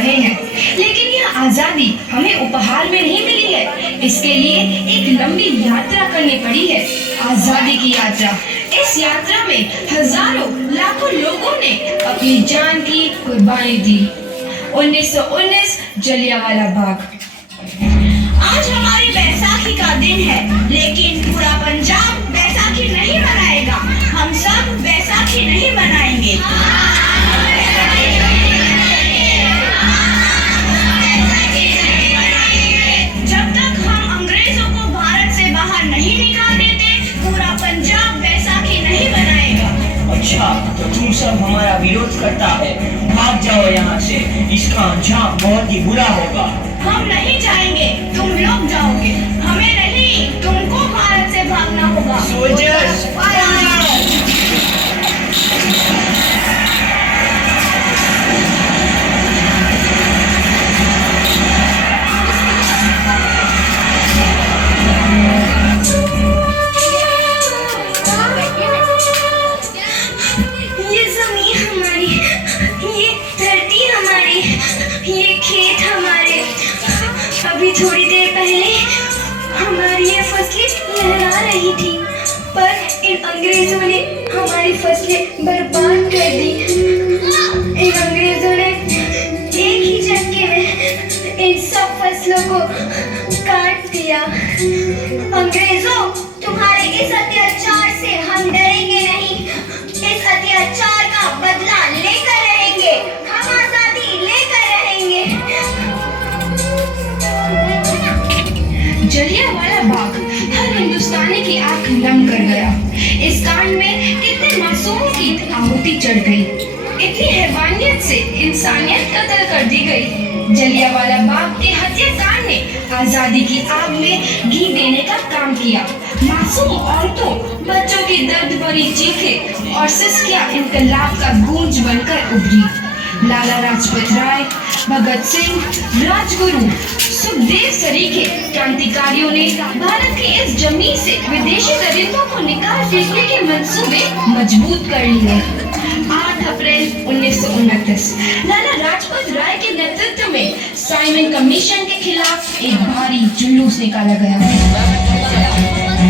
रहे हैं, लेकिन यह आजादी हमें उपहार में नहीं मिली है। इसके लिए एक लंबी यात्रा करनी पड़ी है, आजादी की यात्रा। इस यात्रा में हजारों लाखों लोगों ने अपनी जान की कुर्बानी दी। 1919 जलियांवाला बाग। आज हमारी बैसाखी का दिन है, लेकिन पूरा पंजाब बैसाखी नहीं मनाएगा। हम सब बैसाखी नहीं मनाएंगे। जब तक हम अंग्रेजों को भारत से बाहर नहीं निकाल देते, पूरा पंजाब बैसाखी नहीं मनाएगा। अच्छा, तो तुम सब हमारा विरोध करता है, भाग जाओ यहाँ से। इसका अंजाम बहुत ही बुरा होगा। हम नहीं जाएंगे, तुम लोग जाओगे। हमें नहीं, तुमको भारत से भागना होगा। Soldiers fire! ये जमीन हमारी, ये धरती हमारी, ये खेत हमारे। अभी थोड़ी देर पहले हमारी ये फसलें लहरा रही थी, पर इन अंग्रेजों ने हमारी फसलें बर्बाद कर दी। इन अंग्रेजों ने एक ही झटके में इन सब फसलों को काट दिया। अंग्रेजों, तुम्हारे इस अत्याचार से हम डरेंगे नहीं। इस अत्याचार का बदला लेकर रहेंगे। हम आजादी लेकर रहेंगे। जलियांवाला बाग हर हिंदुस्तानी की आंख नम कर गया। इस कांड में कितने मासूमों की आहुति चढ़ गई, इतनी हैवानियत से इंसानियत कत्ल कर दी गई। जलियांवाला बाग के हत्याकांड ने आजादी की आग में घी देने का काम किया। मासूम औरतों, बच्चों की दर्द भरी चीखें और सिसकियां इनकलाब का गूंज बनकर उभरी। लाला लाजपत राय, भगत सिंह, राजगुरु, सुखदेव सरीखे क्रांतिकारियों ने भारत की इस जमीन से विदेशी दरिंदों को निकाल फेंकने के मंसूबे मजबूत कर लिए। 8 अप्रैल 1929 लाला लाजपत राय के नेतृत्व में साइमन कमीशन के खिलाफ एक भारी जुलूस निकाला गया।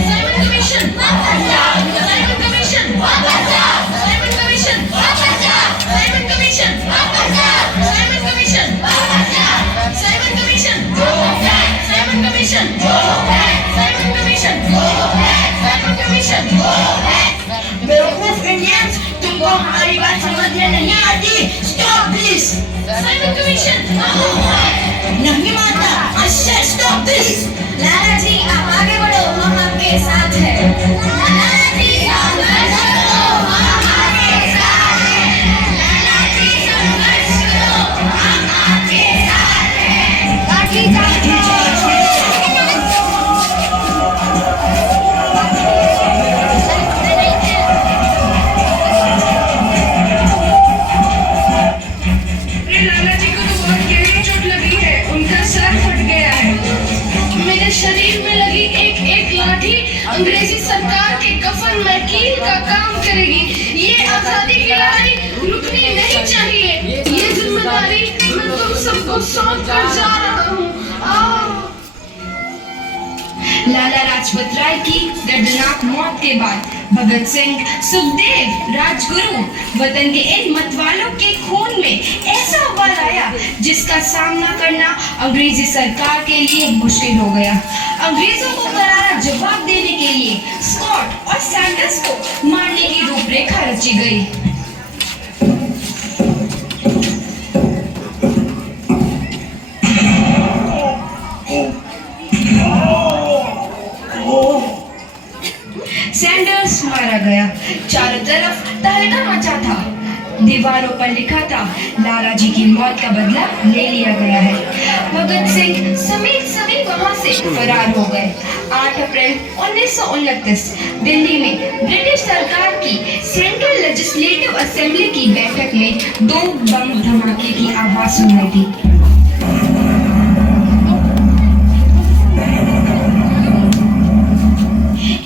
साइमन कमीशन वापस जाओ! साइमन कमीशन वापस जाओ! साइमन कमीशन वापस जाओ! साइमन कमीशन वापस जाओ! साइमन कमीशन वापस जाओ! साइमन कमीशन वापस जाओ! साइमन कमीशन वापस जाओ! साइमन कमीशन वापस जाओ! साइमन कमीशन वापस जाओ! बेवकूफ इंडियंस, तुमको हमारी बात समझ में नहीं आती। Stop this! साइमन कमीशन नहीं मानता। अच्छा, स्टॉप दिस! लाला जी, आप आगे बढ़ो, हम आपके साथ हैं। लाला जी, संघर्ष करो, हम आपके साथ हैं। लाला जी, संघर्ष करो, हम आपके साथ हैं। लाठी चार्ज! लाला जी को तो बहुत गहरी चोट लगी है, उनका सर फट गया है। मेरे शरीर में लगी एक एक लाठी अंग्रेजी सरकार के कफन में कील का काम करेगी। ये आजादी की लड़ाई रुकनी नहीं चाहिए। ये जिम्मेदारी मैं तुम सबको सौंप कर जा रहा हूँ। लाला लाजपत राय की दर्दनाक मौत के बाद भगत सिंह, सुखदेव, राजगुरु वतन के इन मतवालों के खून में ऐसा उबाल आया जिसका सामना करना अंग्रेजी सरकार के लिए मुश्किल हो गया। अंग्रेजों को करारा जवाब देने के लिए स्कॉट और सैंडर्स को मारने की रूपरेखा रची गई। सैंडर्स मारा गया। चारों तरफ तहलका मचा था। दीवारों पर लिखा था, लाला जी की मौत का बदला ले लिया गया है। भगत सिंह समेत सभी वहां से फरार हो गए। 8 अप्रैल 1929 दिल्ली में ब्रिटिश सरकार की सेंट्रल लेजिस्लेटिव असेंबली की बैठक में 2 बम धमाके की आवाज सुनाई दी।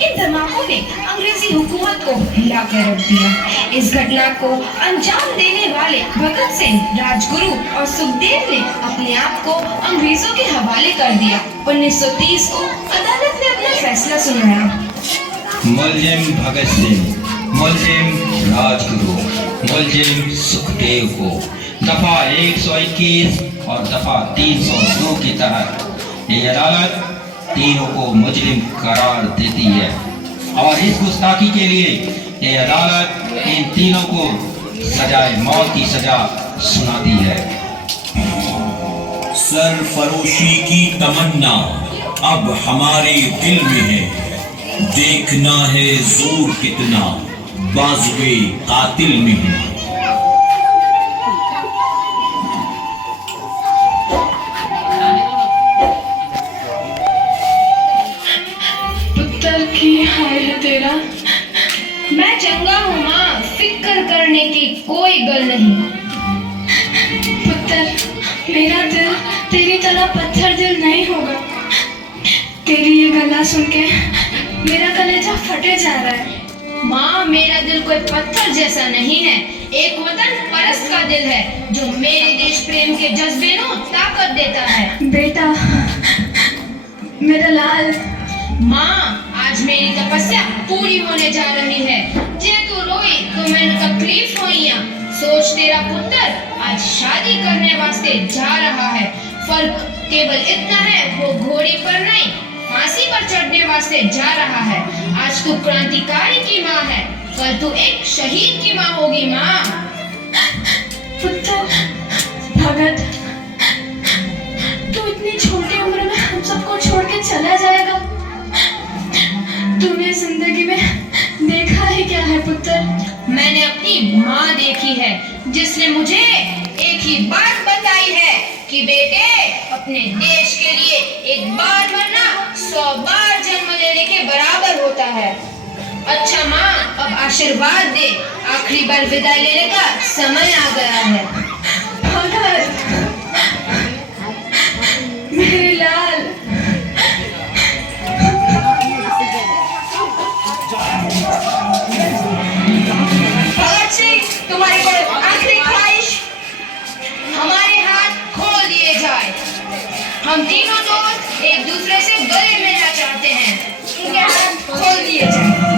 इन धमाकों ने अंग्रेजी हुकूमत को हिला के रख दिया। इस घटना को अंजाम देने वाले भगत सिंह, राजगुरु और सुखदेव ने अपने आप को अंग्रेजों के हवाले कर दिया। 1930 को अदालत ने अपना फैसला सुनाया। मुलजिम भगत सिंह, मुलजिम राजगुरु, मुलजिम सुखदेव को दफा 121 और दफा 302 के तहत ये अदालत तीनों को मुजरिम करार देती है और इस गुस्ताखी के लिए ये अदालत इन तीनों को सजाए मौत की सजा सुनाती है। सरफरोशी की तमन्ना अब हमारे दिल में है, देखना है जोर कितना बाजुए कातिल में है। पुत्र की हाय है तेरा। मैं चंगा हूँ माँ, फिक्र करने की कोई गल नहीं। पुत्र, मेरा दिल तेरी तरह पत्थर दिल नहीं होगा। तेरी ये गला सुन के मेरा कलेजा फटे जा रहा है। माँ, मेरा दिल कोई पत्थर जैसा नहीं है, एक वतन परस्त का दिल है जो मेरे देश प्रेम के जज्बे को ताकत देता है। बेटा, मेरा लाल। माँ, आज मेरी तपस्या पूरी होने जा रही है। जे तू रोई तो मैंने तकलीफ होइया। सोच, तेरा पुत्र आज शादी करने वास्ते जा रहा है। फर्क केवल इतना है, वो घोड़ी पर नहीं फांसी पर चढ़ने वास्ते जा रहा है। आज तू क्रांतिकारी की माँ है, कल तू एक शहीद की माँ होगी। माँ, पुत्र भगत, तू इतनी छोटी उम्र में हम सबको छोड़ के चला जाएगा। तूने जिंदगी में देखा ही क्या है पुत्र? मैंने अपनी माँ देखी है जिसने मुझे एक ही बात बताई है कि बेटे, अपने देश के लिए एक बार मरना 100 बार जन्म लेने के बराबर होता है। अच्छा माँ, अब आशीर्वाद दे, आखिरी बार विदाई लेने का समय आ गया है। भगत, मेरे लाल। भगत सिंह, तुम्हारी कोई आखिरी ख्वाहिश? हमारे हाथ खोल दिए जाए। हम तीनों दोस्त एक दूसरे से गले मिलना चाहते हैं। इनके हाथ खोल दिए जाए।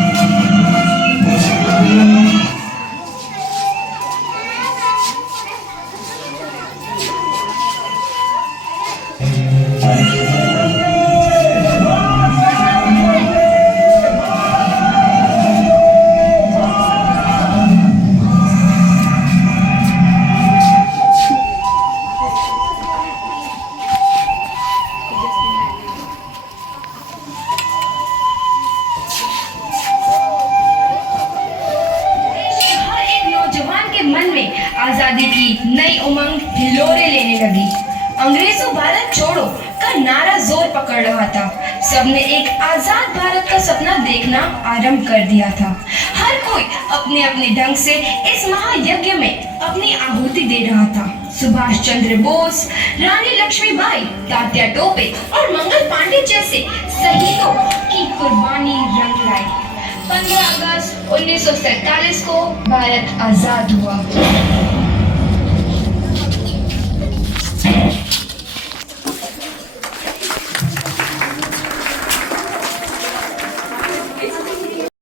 आजादी की नई उमंग हिलोरे लेने लगी। अंग्रेजों भारत छोड़ो का नारा जोर पकड़ रहा था। सबने एक आजाद भारत का सपना देखना आरंभ कर दिया था। हर कोई अपने अपने ढंग से इस महायज्ञ में अपनी आहुति दे रहा था। सुभाष चंद्र बोस, रानी लक्ष्मीबाई, तात्या टोपे और मंगल पांडे जैसे शहीदों की कुर्बानी रंग लाई। 15 अगस्त 1947 को भारत आजाद हुआ।